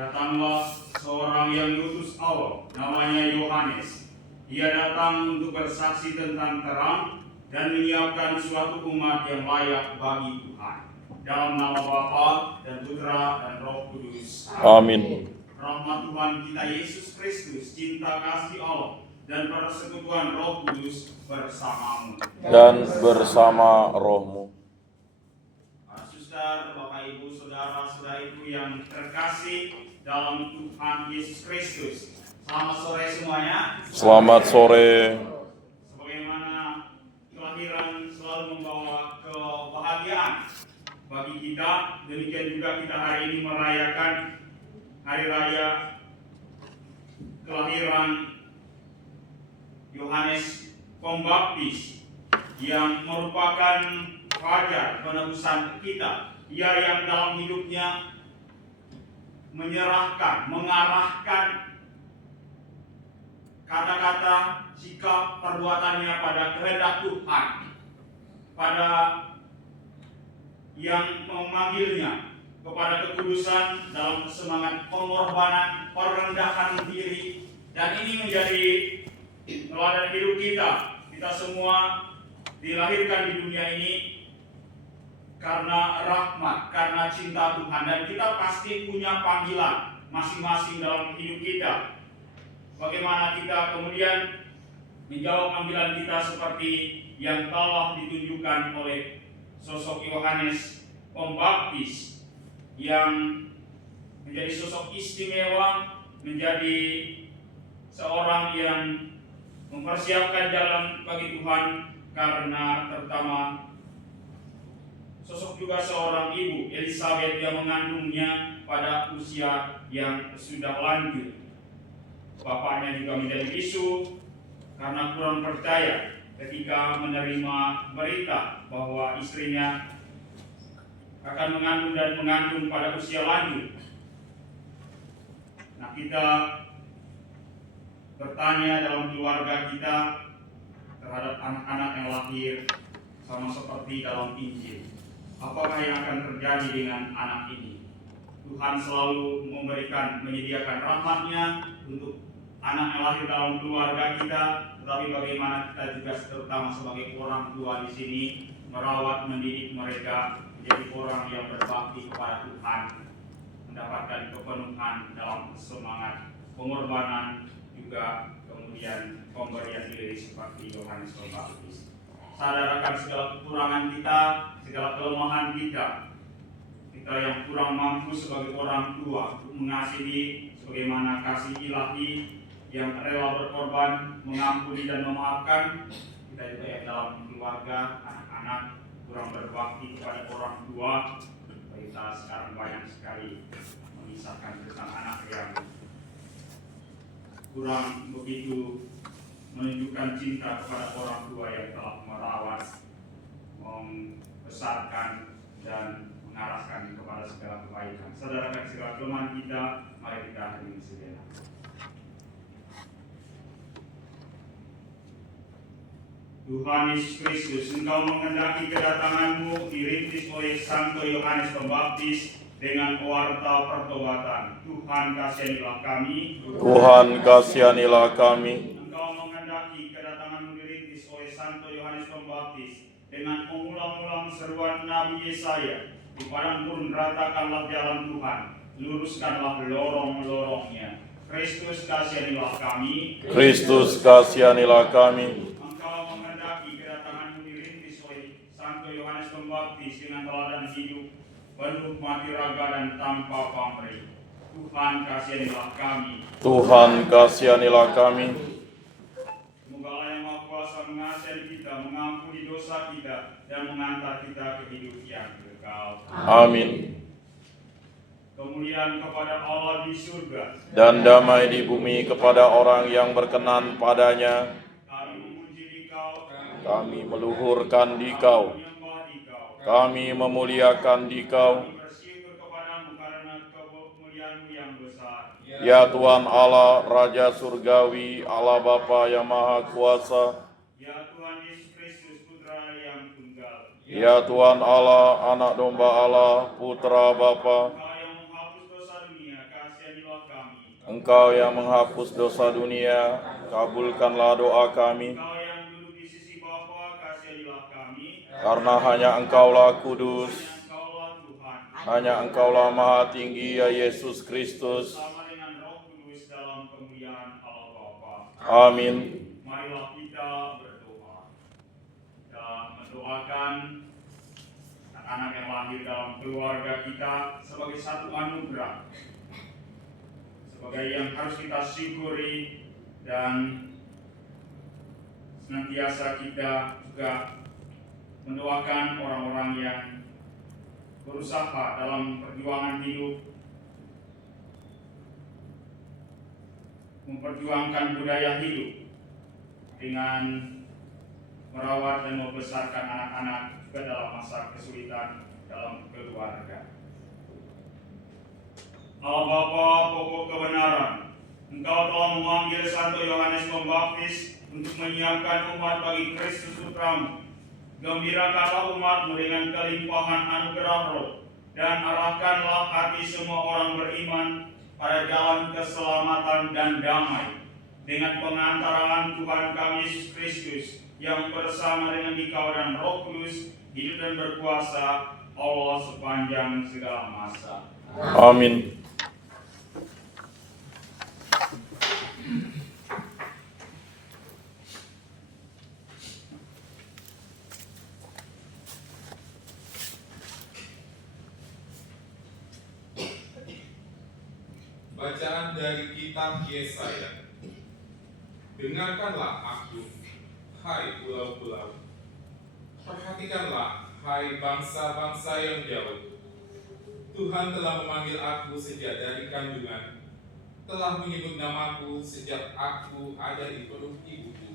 datanglah seorang yang diutus Allah, namanya Yohanes. Ia datang untuk bersaksi tentang terang dan menyiapkan suatu umat yang layak bagi Tuhan. Dalam nama Bapa dan Putra dan Roh Kudus. Amin. Rahmat Tuhan kita Yesus Kristus, cinta kasih Allah, dan persekutuan Roh Kudus bersamamu. Dan bersama rohmu. Saudara, Bapak Ibu, saudara-saudariku yang terkasih dalam Tuhan Yesus Kristus. Selamat sore semuanya. Selamat sore. Sebagaimana kelahiran selalu membawa kebahagiaan bagi kita, demikian juga kita hari ini merayakan hari raya kelahiran Yohanes Pembaptis yang merupakan fajar penebusan kita. Ia yang dalam hidupnya menyerahkan, mengarahkan kata-kata, sikap, perbuatannya pada kehendak Tuhan, pada yang memanggilnya kepada kekudusan dalam semangat pengorbanan, perendahan diri, dan ini menjadi teladan hidup kita. Kita semua dilahirkan di dunia ini karena rahmat, karena cinta Tuhan, dan kita pasti punya panggilan masing-masing dalam hidup kita. Bagaimana kita kemudian menjawab panggilan kita seperti yang telah ditunjukkan oleh sosok Yohanes Pembaptis yang menjadi sosok istimewa, menjadi seorang yang mempersiapkan jalan bagi Tuhan, karena terutama sosok juga seorang ibu Elizabeth yang mengandungnya pada usia yang sudah lanjut. Bapaknya juga menjadi bisu karena kurang percaya ketika menerima berita bahwa istrinya akan mengandung pada usia lanjut. Nah, kita bertanya dalam keluarga kita terhadap anak-anak yang lahir, sama seperti dalam Injil. Apakah yang akan terjadi dengan anak ini? Tuhan selalu menyediakan rahmat-Nya untuk anak yang lahir dalam keluarga kita, tetapi bagaimana kita juga terutama sebagai orang tua di sini merawat, mendidik mereka menjadi orang yang berbakti kepada Tuhan, mendapatkan kepenuhan dalam semangat pengorbanan, juga kemudian pemberian diri seperti Yohanes Pembaptis. Sadarkan segala kekurangan kita, segala kelemahan kita yang kurang mampu sebagai orang tua untuk mengasihi sebagaimana kasih ilahi yang rela berkorban, mengampuni dan memaafkan. Kita juga yang dalam keluarga, anak-anak kurang berbakti kepada orang tua. Kita sekarang banyak sekali mengisahkan tentang anak yang kurang begitu menunjukkan cinta kepada orang tua yang telah merawat, membesarkan, dan mengarahkan kepada segala kebaikan. Sadarkan segala kelemahan kita, mari kita hadiri sejenak. Tuhan Yesus Kristus, Engkau mengendaki kedatangan-Mu dirintis oleh Santo Yohanes Pembaptis dengan warta pertobatan. Tuhan kasihanilah kami. Tuhan kasihanilah kami. Engkau mengendaki kedatangan-Mu dirintis oleh Santo Yohanes Pembaptis dengan mengulang-ulang seruan Nabi Yesaya. Di padang gurun ratakanlah jalan Tuhan, luruskanlah lorong-lorongnya. Kristus kasihanilah kami. Kristus kasihanilah kami. Engkau mengendaki kedatangan-Mu dirintis oleh Santo Yohanes Pembaptis dengan teladan hidup penuh mati raga dan tanpa pamrih. Tuhan kasihanilah kami. Tuhan kasihanilah kami. Semoga Allah yang Maha Kuasa mengasihi kita, mengampuni dosa kita, dan mengantar kita ke hidup yang kekal. Amin. Kemuliaan kepada Allah di surga, Dan damai di bumi kepada orang yang berkenan padanya. kami memuji Dikau, Kami meluhurkan Dikau. menyembah Dikau, Kami memuliakan Dikau. kami bersyukur kepadamu karena kemuliaan-Mu yang besar. Ya Tuhan Allah, Raja Surgawi, Allah Bapa yang Maha Kuasa. Ya Tuhan Yesus Kristus, Putra yang tunggal. Ya Tuhan Allah, Anak Domba Allah, Putra Bapa. Engkau yang menghapus dosa dunia, kasihani Engkau yang menghapus dosa dunia, kabulkanlah doa kami. Engkau yang duduk di sisi Bapa, kasihanilah kami. Karena hanya Engkaulah kudus, Engkaulah Tuhan. hanya Engkaulah Maha Tinggi, ya Yesus Kristus. Bersama dengan Roh Kudus dalam kemuliaan Allah Bapa. Amin. Marilah kita berdoa. Kita mendoakan anak-anak yang lahir dalam keluarga kita sebagai satu anugerah, sebagai yang harus kita syukuri, dan senantiasa kita juga mendoakan orang-orang yang berusaha dalam perjuangan hidup, memperjuangkan budaya hidup dengan merawat dan membesarkan anak-anak juga dalam masa kesulitan dalam keluarga. Allah Bapa, pokok kebenaran, Engkau telah memanggil Santo Yohanes Pembaptis untuk menyiapkan umat bagi Kristus putramu. Gembirakanlah umatmu dengan kelimpahan anugerah Roh, dan arahkanlah hati semua orang beriman pada jalan keselamatan dan damai, dengan pengantaraan Tuhan kami Yesus Kristus, yang bersama dengan Dikau dan Roh Kudus, hidup dan berkuasa Allah sepanjang segala masa. Amin. Bacaan dari kitab Yesaya. Dengarkanlah aku, hai pulau-pulau. Perhatikanlah, hai bangsa-bangsa yang jauh. Tuhan telah memanggil aku sejak dari kandungan, telah menyebut namaku sejak aku ada di perut ibuku.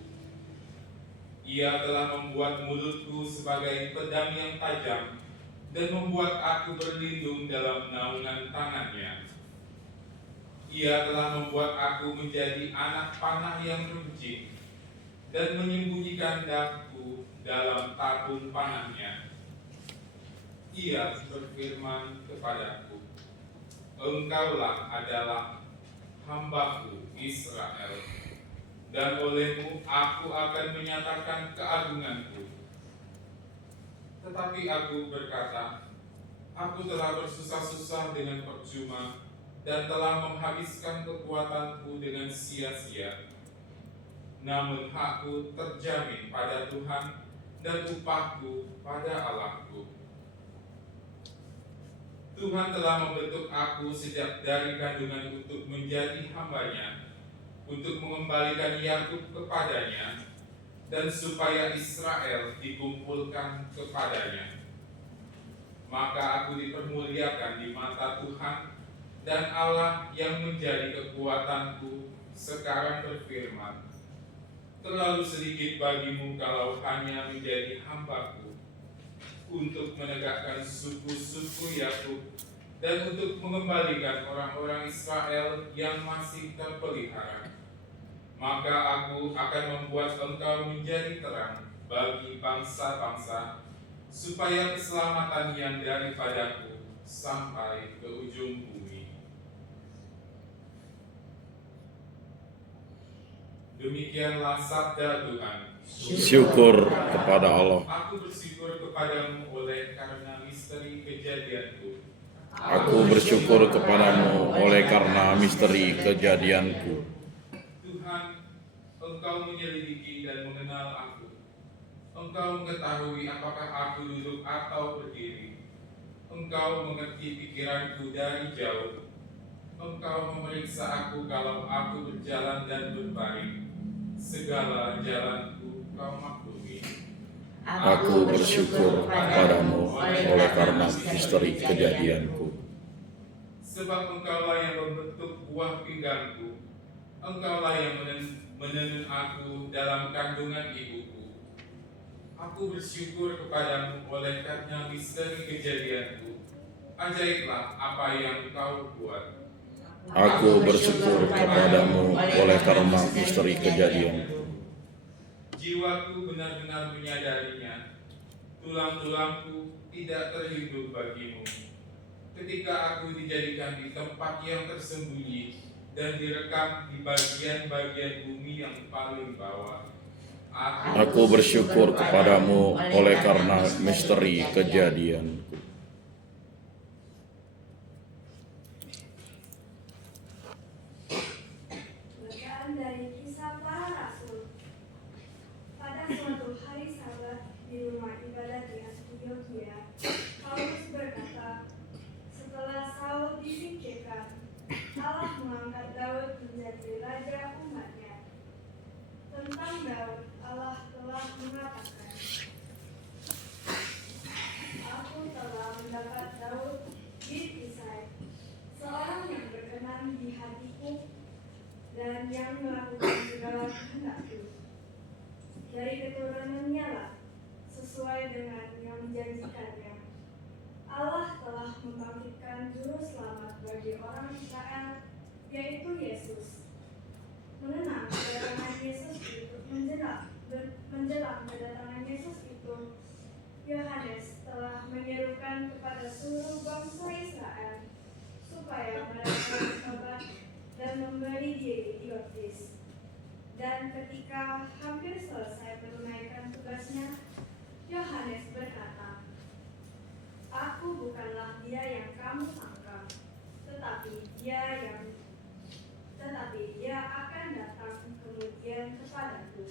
Ia telah membuat mulutku sebagai pedang yang tajam, dan membuat aku berlindung dalam naungan tangannya. Ia telah membuat aku menjadi anak panah yang runcing, dan menyembunyikan daku dalam tabung panahnya. Ia berfirman kepadaku, Engkaulah adalah hambaku Israel, dan olehmu aku akan menyatakan keagunganku. Tetapi aku berkata, aku telah bersusah-susah dengan percuma, dan telah menghabiskan kekuatanku dengan sia-sia. Namun hakku terjamin pada Tuhan, dan upahku pada Allahku. Tuhan telah membentuk aku sejak dari kandungan untuk menjadi hambanya, untuk mengembalikan Yakub kepadanya, dan supaya Israel dikumpulkan kepadanya. Maka aku dipermuliakan di mata Tuhan, dan Allah yang menjadi kekuatanku sekarang berfirman, terlalu sedikit bagimu kalau hanya menjadi hambaku, untuk menegakkan suku-suku Yakub, dan untuk mengembalikan orang-orang Israel yang masih terpelihara. Maka aku akan membuat engkau menjadi terang bagi bangsa-bangsa, supaya keselamatan yang daripadaku sampai ke ujung bumi. Demikianlah sabda Tuhan. Syukur kepada Allah. Aku bersyukur kepadamu oleh karena misteri kejadianku. Aku bersyukur kepadamu oleh karena misteri kejadianku. Tuhan, Engkau menyelidiki dan mengenal aku. Engkau mengetahui apakah aku duduk atau berdiri. Engkau mengerti pikiranku dari jauh. Engkau memeriksa aku kalau aku berjalan dan berbaring. Segala jalanku Kau maklumi. Aku bersyukur kepadamu oleh karena misteri kejadianku. Sebab Engkaulah yang membentuk buah pinggangku. Engkaulah yang menenun aku dalam kandungan ibuku. Aku bersyukur kepadamu oleh karena misteri kejadianku. Ajaiblah apa yang Kau buat. Aku bersyukur kepadamu oleh karena misteri kejadianku. Jiwaku benar-benar menyadarinya. Tulang-tulangku tidak terhidup bagimu. Ketika aku dijadikan di tempat yang tersembunyi, dan direkam di bagian-bagian bumi yang paling bawah. Aku bersyukur kepadamu oleh karena misteri kejadian. Bacaan dari Kisah Para Rasul. Pada suatu hari Sabat di rumah ibadat di Antiokhia, Paulus berkata, setelah Saul disingkirkan, Allah mengangkat Daud menjadi raja umatnya. Tentang Daud, Allah telah mengatakan, Aku telah mendapat Daud bin Isai, seorang yang berkenan di hatiku dan yang melakukan segala kehendakku. Dari keturunannya lah, sesuai dengan yang menjanjikannya, Allah telah membangkitkan juru selamat bagi orang Israel, yaitu Yesus. Mengenang kedatangan Yesus itu menjelang kedatangan Yesus itu, Yohanes telah menyerukan kepada seluruh bangsa Israel supaya mereka bertobat dan memberi diri dibaptis. Dan ketika hampir selesai menunaikan tugasnya, Yohanes berkata, Aku bukanlah dia yang kamu sangka, tetapi dia akan datang kemudian kepadaku.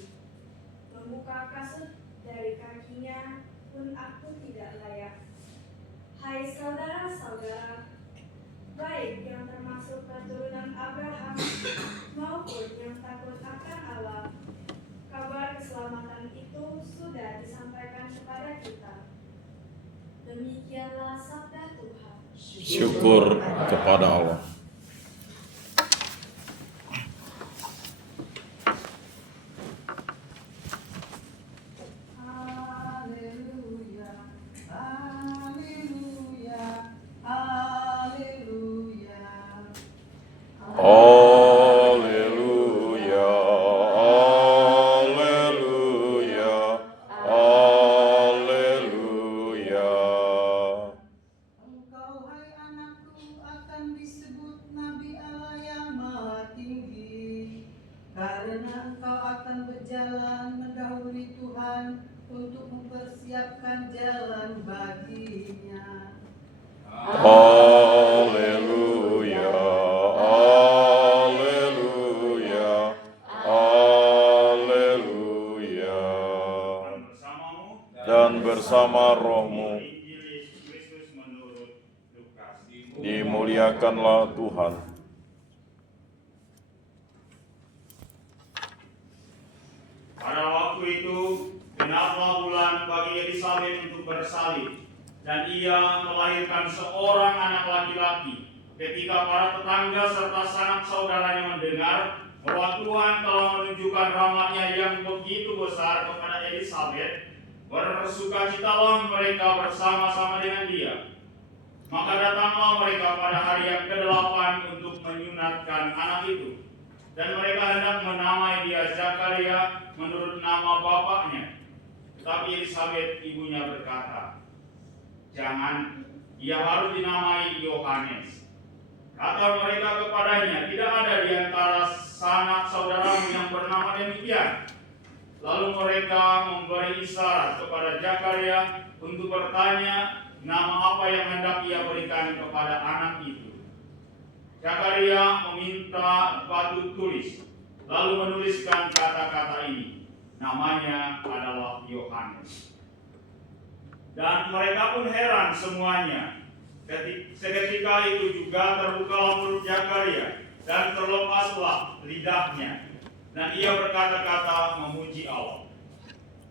Membuka kasut dari kakinya pun aku tidak layak. Hai saudara-saudara, baik yang termasuk keturunan Abraham maupun yang takut akan Allah, kabar keselamatan itu sudah disampaikan kepada kita. Demikianlah sabda Tuhan. Syukur kepada Allah. Haleluya, haleluya, haleluya. Engkau hai anakku akan disebut Nabi Allah yang Maha Tinggi, karena engkau akan berjalan mendahului Tuhan untuk mempersiapkan jalan baginya. Haleluya, haleluya, haleluya. Dan bersama rohmu, Injil Yesus Kristus menurut Lukas. dimuliakanlah Tuhan. Pada waktu itu, genaplah bulan bagi Elisabet untuk bersalin, dan ia melahirkan seorang anak laki-laki. Ketika para tetangga serta sanak saudaranya mendengar bahwa Tuhan telah menunjukkan rahmat-Nya yang begitu besar kepada Elisabet, bersukacitalah mereka bersama-sama dengan dia. Maka datanglah mereka pada hari yang ke-8 untuk menyunatkan anak itu. Dan mereka hendak menamai dia Zakaria menurut nama bapaknya. Tetapi Elisabet ibunya berkata, Jangan, ia harus dinamai Yohanes. Kata mereka kepadanya, tidak ada di antara sanak saudaramu yang bernama demikian. Lalu mereka memberi isyarat kepada Zakaria untuk bertanya nama apa yang hendak ia berikan kepada anak itu. Zakaria meminta batu tulis, lalu menuliskan kata-kata ini. Namanya adalah Yohanes. Dan mereka pun heran semuanya. Seketika itu juga terbukalah mulut Zakaria dan terlepaslah lidahnya, dan ia berkata-kata memuji Allah.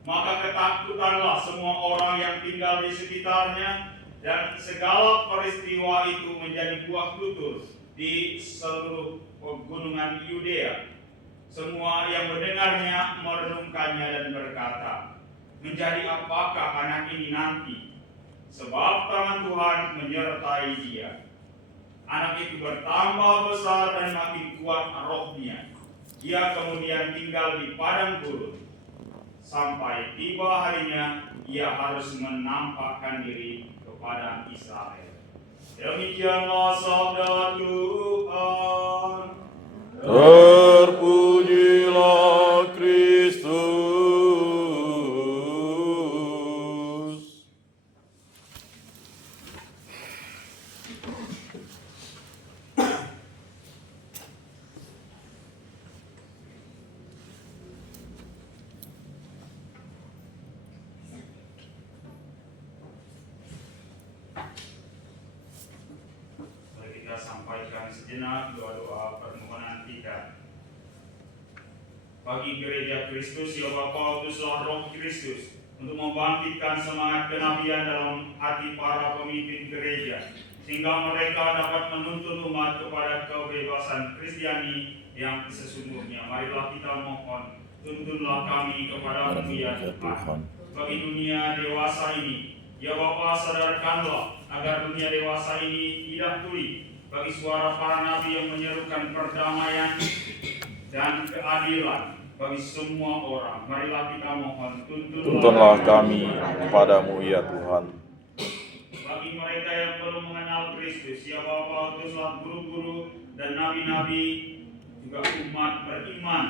Maka ketakutanlah semua orang yang tinggal di sekitarnya, dan segala peristiwa itu menjadi buah tutur di seluruh pegunungan Yudea. Semua yang mendengarnya merenungkannya dan berkata, menjadi apakah anak ini nanti? Sebab tangan Tuhan menyertai dia. Anak itu bertambah besar dan makin kuat rohnya. Ia kemudian tinggal di padang gurun. Sampai tiba harinya, ia harus menampakkan diri kepada Israel. Demikianlah sabda Tuhan. Terpujilah Kristus. Mari kita sampaikan sejenak doa-doa permohonan kita. Bagi gereja Kristus, ya Bapa, utuslah Roh Kristus untuk membangkitkan semangat kenabian dalam hati para pemimpin gereja, sehingga mereka dapat menuntun umat kepada kebebasan Kristiani yang sesungguhnya. Marilah kita mohon, tuntunlah kami kepadamu ya Tuhan. Bagi dunia dewasa ini, ya Bapa, sadarkanlah agar dunia dewasa ini tidak tuli bagi suara para nabi yang menyerukan perdamaian dan keadilan bagi semua orang. Marilah kita mohon, Tuntunlah kami kepadamu ya Tuhan. bagi mereka yang belum mengenal Kristus, ya Bapa, utuslah guru-guru dan nabi-nabi, juga umat beriman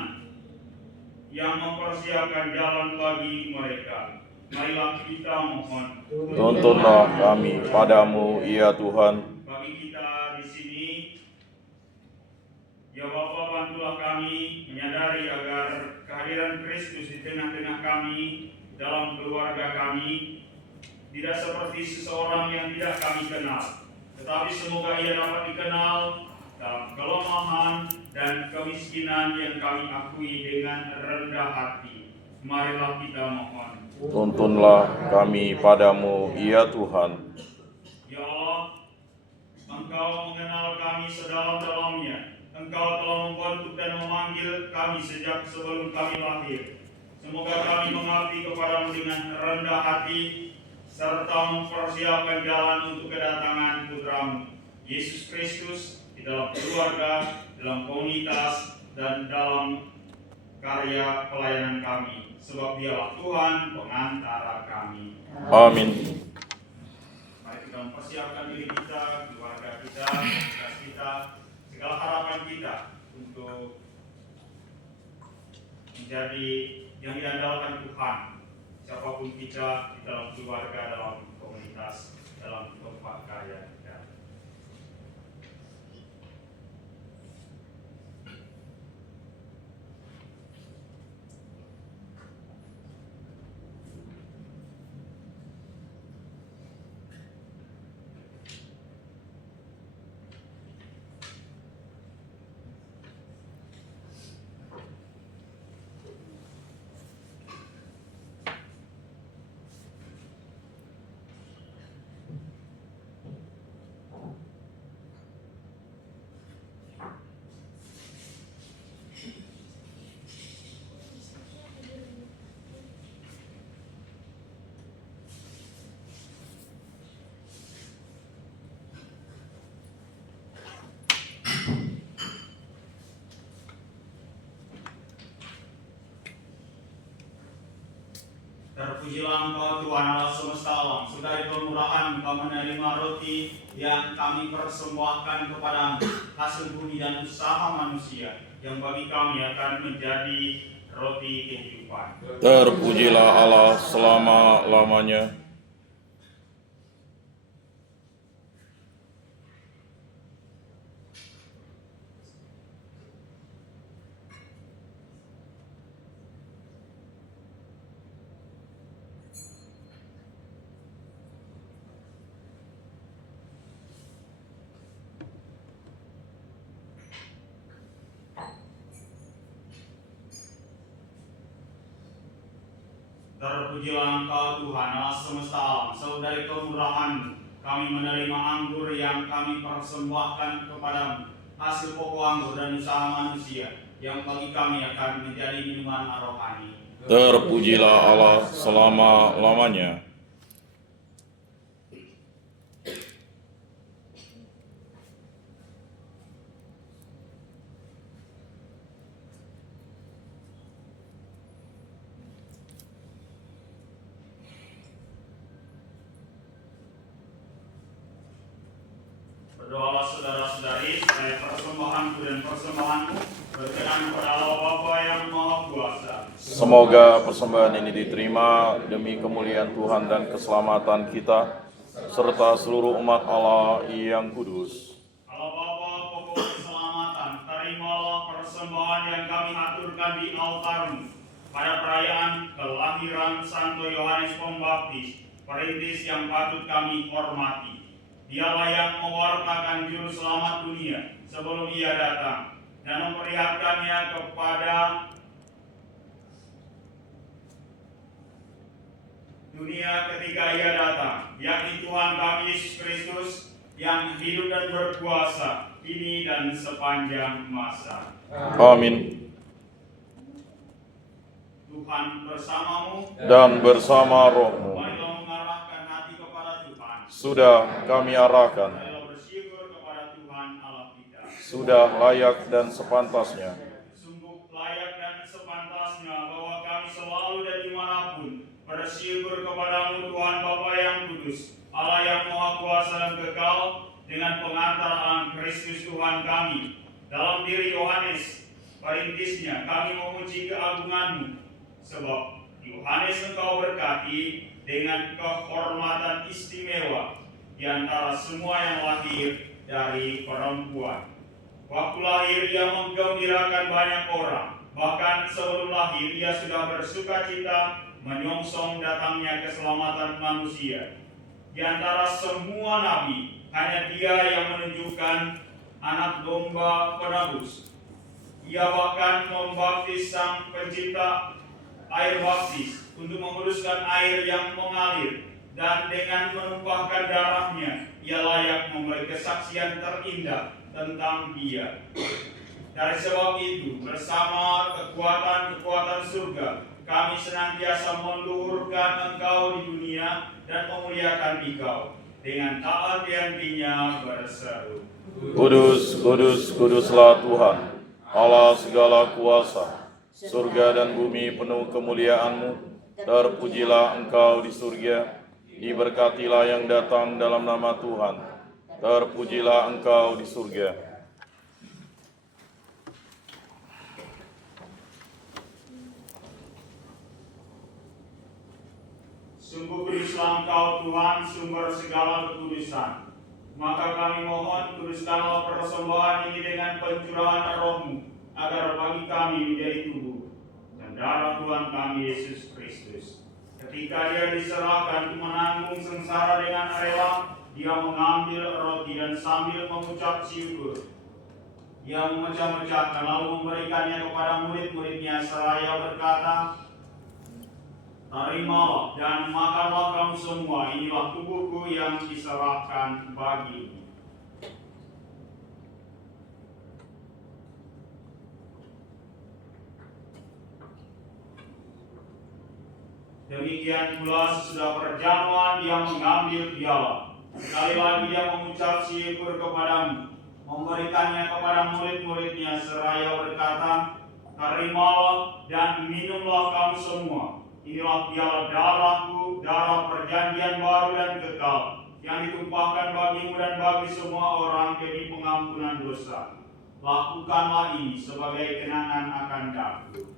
yang mempersiapkan jalan bagi mereka. Marilah kita mohon, Tuntunlah kami padamu ya Tuhan. bagi kita di sini, ya Bapa, bantulah kami menyadari agar kehadiran Kristus di tengah-tengah kami, dalam keluarga kami, tidak seperti seseorang yang tidak kami kenal, tetapi semoga ia dapat dikenal dalam kelemahan dan kemiskinan yang kami akui dengan rendah hati. Marilah kita mohon. Tuntunlah kami padamu ya Tuhan. Ya Allah, Engkau mengenal kami sedalam-dalamnya. Engkau telah membentuk dan memanggil kami sejak sebelum kami lahir. Semoga kami mengabdi kepadamu dengan rendah hati, serta mempersiapkan jalan untuk kedatangan Putramu, Yesus Kristus, di dalam keluarga, dalam komunitas, dan dalam karya pelayanan kami. Sebab Dialah Tuhan pengantara kami. Amin. Mari kita mempersiapkan diri kita, keluarga kita, komunitas kita, segala harapan kita untuk menjadi yang diandalkan Tuhan. Siapapun kita di dalam keluarga, dalam komunitas, dalam tempat karya kita. Terpujilah Engkau Tuhan Allah semesta alam, sedari kemurahan Engkau menerima roti yang kami persembahkan kepadamu, hasil bumi dan usaha manusia, yang bagi kami akan menjadi roti kehidupan. Terpujilah Allah selama-lamanya. Terpujilah Engkau Tuhan Allah semesta alam, sedari kemurahan kami menerima anggur yang kami persembahkan kepadamu, hasil pokok anggur dan usaha manusia, yang bagi kami akan menjadi minuman rohani. Terpujilah Allah selama-lamanya. Berdoalah saudara-saudari, supaya persembahanku dan persembahanmu berkenan kepada Allah Bapa yang Maha Kuasa. Semoga persembahan ini diterima demi kemuliaan Tuhan dan keselamatan kita, serta seluruh umat Allah yang kudus. Allah Bapa, pokok keselamatan, terimalah persembahan yang kami aturkan di altar-Mu pada perayaan kelahiran Santo Yohanes Pembaptis, perintis yang patut kami hormati. Dialah yang mewartakan juru selamat dunia sebelum Ia datang dan memperlihatkannya kepada dunia ketika Ia datang, yakni Tuhan kami Yesus Kristus yang hidup dan berkuasa kini dan sepanjang masa. Amin. Tuhan bersamamu Dan bersama rohmu, marilah mengarahkan hati kepada Tuhan. sudah kami arahkan, Marilah bersyukur kepada Tuhan Allah kita. sudah layak dan sepantasnya. Sungguh layak dan sepantasnya bahwa kami selalu dan dimanapun bersyukur kepadamu Tuhan Bapa yang kudus, Allah yang Maha Kuasa dan kekal, dengan pengantaraan Kristus Tuhan kami. Dalam diri Yohanes, perintisnya, kami memuji keagungan-Mu, sebab Yohanes Engkau berkati dengan kehormatan istimewa di antara semua yang lahir dari perempuan. Waktu lahir Ia menggembirakan banyak orang, bahkan sebelum lahir Ia sudah bersukacita menyongsong datangnya keselamatan manusia. Di antara semua nabi, hanya Dia yang menunjukkan anak domba penebus. Ia bahkan membaptis Sang Pencipta air baptis untuk menguduskan air yang mengalir, dan dengan menumpahkan darahnya Ia layak memberi kesaksian terindah tentang Dia. Dari sebab itu, bersama kekuatan-kekuatan surga, kami senantiasa meluhurkan Engkau di dunia dan memuliakan Engkau dengan taat yang hentinya berseru. Kudus, kudus, kuduslah Tuhan, Allah segala kuasa. Surga dan bumi penuh kemuliaan-Mu. Terpujilah Engkau di surga, diberkatilah yang datang dalam nama Tuhan. Terpujilah Engkau di surga. Sungguh kuduslah Engkau Tuhan, sumber segala kekudusan. Maka kami mohon, kuduskanlah persembahan ini dengan pencurahan Roh-Mu, agar bagi kami menjadi tubuh dan darah Tuhan kami Yesus Kristus. Ketika Dia diserahkan untuk menanggung sengsara dengan rela, Dia mengambil roti dan sambil mengucap syukur, Ia memecah-mecahkan lalu memberikannya kepada murid-muridnya seraya berkata, "Terimalah dan makanlah kamu semua, inilah tubuhku yang diserahkan bagimu." Demikian pula sesudah perjamuan Dia mengambil piala. Sekali lagi Dia mengucap syukur kepadamu, memberikannya kepada murid-muridnya seraya berkata, "Terimalah dan minumlah kamu semua. Inilah piala darahku, darah perjanjian baru dan kekal, yang ditumpahkan bagimu dan bagi semua orang demi pengampunan dosa. Lakukanlah ini sebagai kenangan akan Aku."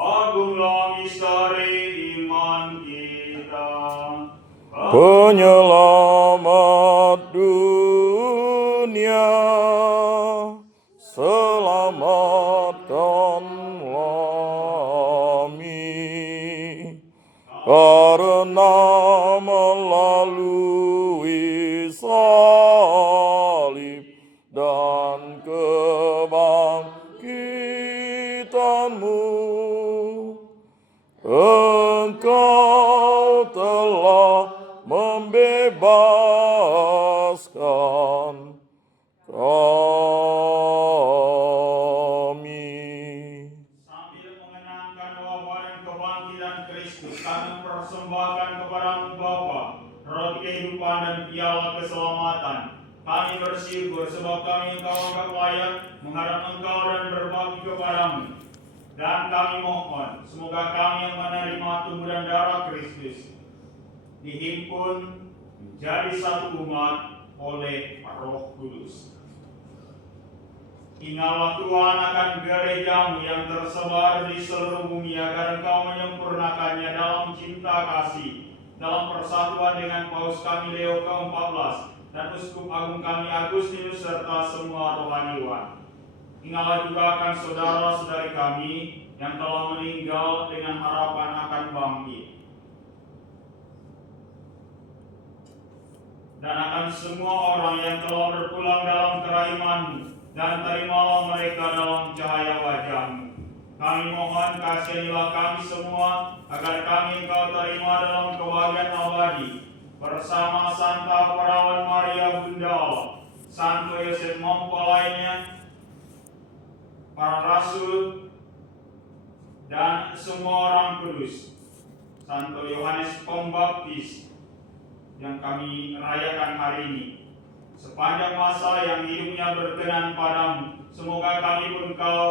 Agunglah misteri iman kita. Penyelamat dunia, selamatkanlah kami, karena melalui salib dan kebangkitan-Mu, Engkau telah membebaskan kami. Sambil mengenangkan wafat dan kebangkitan Kristus, kami persembahkan kepadamu Bapa roti kehidupan dan piala keselamatan. Kami bersyukur sebab kami Engkau anggap layak menghadap Engkau dan berbakti kepadamu. Dan kami mohon, semoga kami yang menerima tubuh dan darah Kristus dihimpun menjadi satu umat oleh Roh Kudus. Ingatlah Tuhan akan gerejamu yang tersebar di seluruh bumi, agar Engkau menyempurnakannya dalam cinta kasih, dalam persatuan dengan Paus kami Leo ke-14 dan Uskup Agung kami Agustinus serta semua rohaniwan. Ingatlah juga akan saudara-saudari kami yang telah meninggal dengan harapan akan bangkit, dan akan semua orang yang telah berpulang dalam kerahim-Mu, dan terimalah mereka dalam cahaya wajah-Mu. Kami mohon kasihanilah kami semua, agar kami Engkau terima dalam kebahagiaan abadi, bersama Santa Perawan Maria Bunda Allah, Santo Yosef mempelainya, para rasul, dan semua orang kudus, Santo Yohanes Pembaptis yang kami rayakan hari ini. Sepanjang masa yang hidupnya berkenan padamu, semoga kami pun Engkau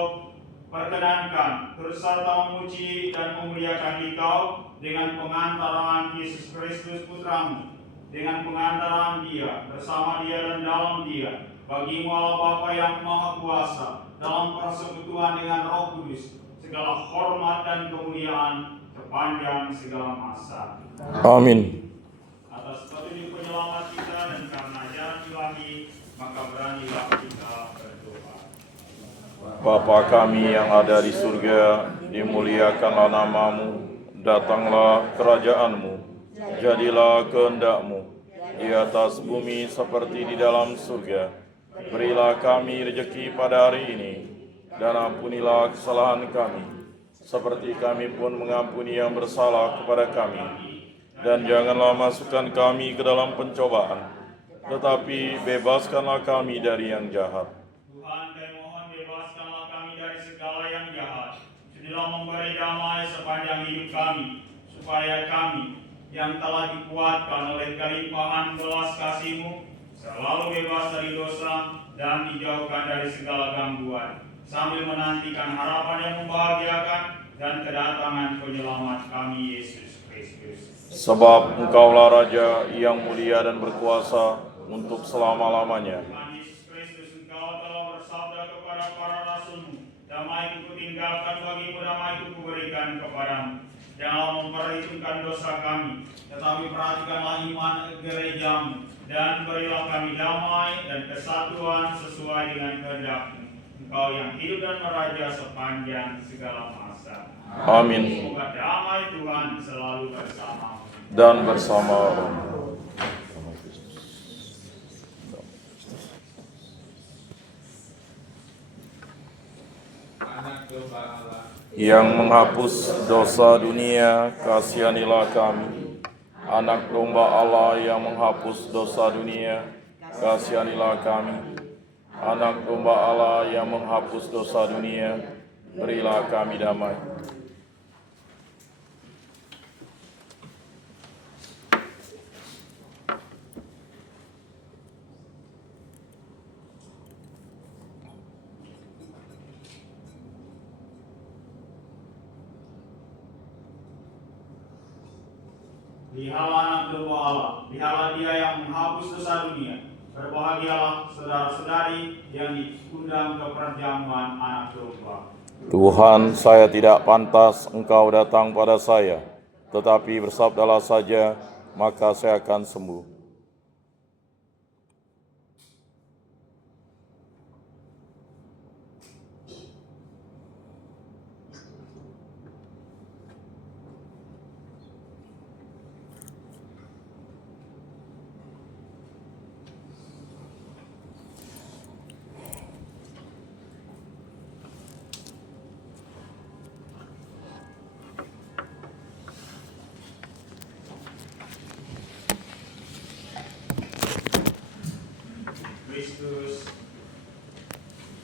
perkenankan, terus serta memuji dan memuliakan Engkau dengan pengantaraan Yesus Kristus Putramu, dengan pengantaraan Dia, bersama Dia dan dalam Dia, bagimu Allah Bapa yang Maha Kuasa, dalam persekutuan dengan Roh Kudus, segala hormat dan kemuliaan sepanjang segala masa. Amin. Atas petunjuk penyelamat kita dan karena jalan ilahi, maka beranilah kita berdoa. Bapa kami yang ada di surga, dimuliakanlah nama-Mu, datanglah kerajaan-Mu, jadilah kehendak-Mu di atas bumi seperti di dalam surga. Berilah kami rejeki pada hari ini, dan ampunilah kesalahan kami, seperti kami pun mengampuni yang bersalah kepada kami. Dan janganlah masukkan kami ke dalam pencobaan, tetapi bebaskanlah kami dari yang jahat. Tuhan, kami mohon bebaskanlah kami dari segala yang jahat. Sudilah memberi damai sepanjang hidup kami, supaya kami yang telah dikuatkan oleh kelimpahan belas kasih-Mu selalu bebas dari dosa dan dijauhkan dari segala gangguan, sambil menantikan harapan yang membahagiakan dan kedatangan penyelamat kami Yesus Kristus. Sebab Engkaulah Raja yang mulia dan berkuasa untuk selama-lamanya. Tuhan Yesus Kristus, Engkau telah bersabda kepada para rasul-Mu, damai-Ku kutinggalkan bagimu, damai-Ku kuberikan kepadamu. Janganlah memperhitungkan dosa kami, tetapi perhatikanlah iman gereja-Mu, dan berilah kami damai dan kesatuan sesuai dengan kehendak-Mu. Engkau yang hidup dan meraja sepanjang segala masa. Amin. Semoga damai Tuhan selalu bersama Dan bersama Roh. Anak domba Allah Yang menghapus dosa dunia, kasihanilah kami. Anak domba Allah yang menghapus dosa dunia, kasihanilah kami. Anak domba Allah yang menghapus dosa dunia, berilah kami damai. Lihatlah anak domba Allah, lihatlah Dia yang menghapus dosa dunia. Berbahagialah saudara-saudari yang diundang ke perjamuan anak domba. Tuhan, saya tidak pantas Engkau datang pada saya, tetapi bersabdalah saja, maka saya akan sembuh. Kristus,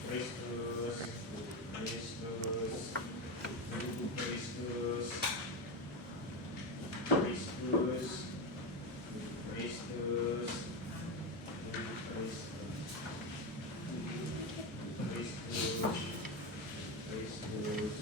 Kristus, Kristus, Kristus, Kristus, Kristus, Kristus, Kristus,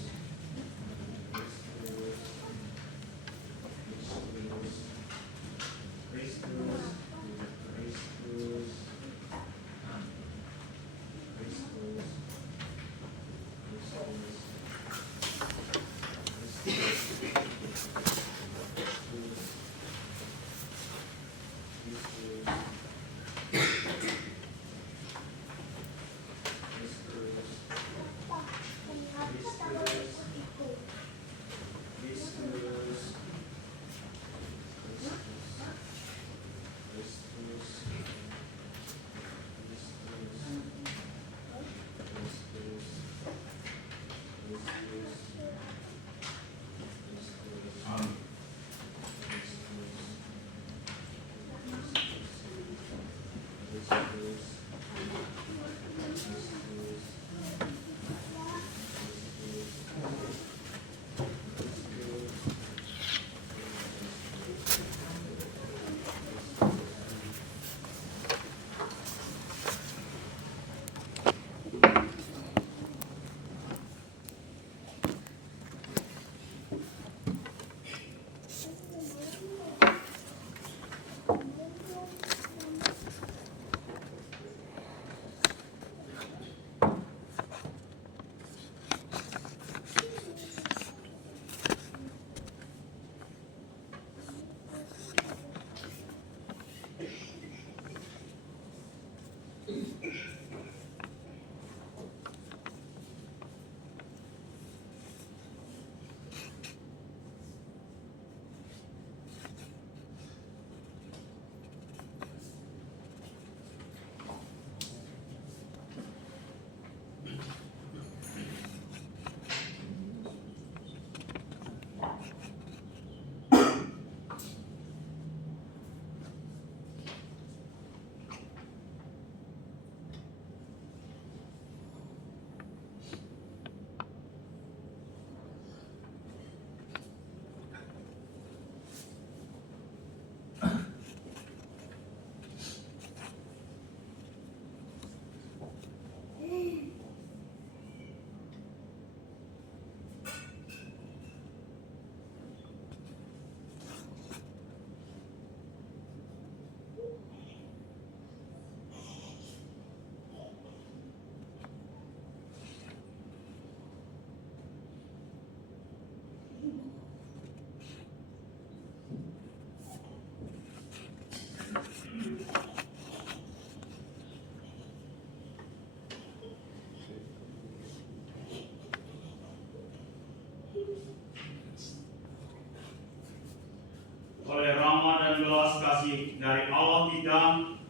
Oleh rahmat dan belas kasih dari Allah kita,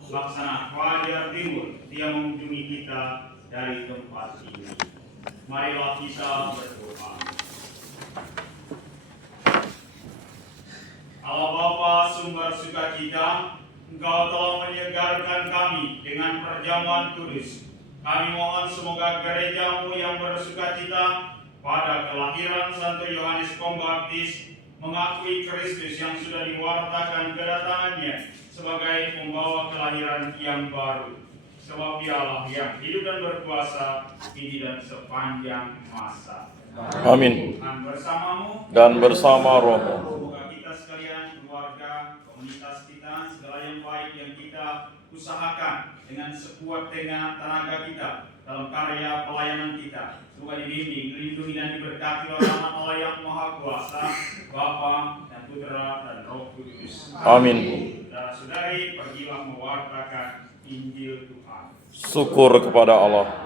Laksana Fajar Timur, Dia mengunjungi kita dari tempat ini. Marilah kita berdoa. Allah Bapa sumber sukacita, Engkau telah menyegarkan kami dengan perjamuan kudus. Kami mohon semoga gerejamu yang bersukacita pada kelahiran Santo Yohanes Pembaptis mengakui Kristus yang sudah diwartakan kedatangannya sebagai pembawa kelahiran yang baru. Sebab Dialah yang hidup dan berkuasa kini dan sepanjang masa. Amin. Tuhan bersamamu Dan bersama rohmu. Semoga kita sekalian, keluarga, komunitas kita, segala yang baik yang kita usahakan dengan sekuat tenaga kita dalam karya pelayanan kita. Semoga dibimbing, dilindungi dan diberkati oleh Allah yang Maha Kuasa, Bapa dan Putra dan Roh Kudus. Amin. Saudara-saudari, pergilah mewartakan Injil Tuhan. Syukur kepada Allah.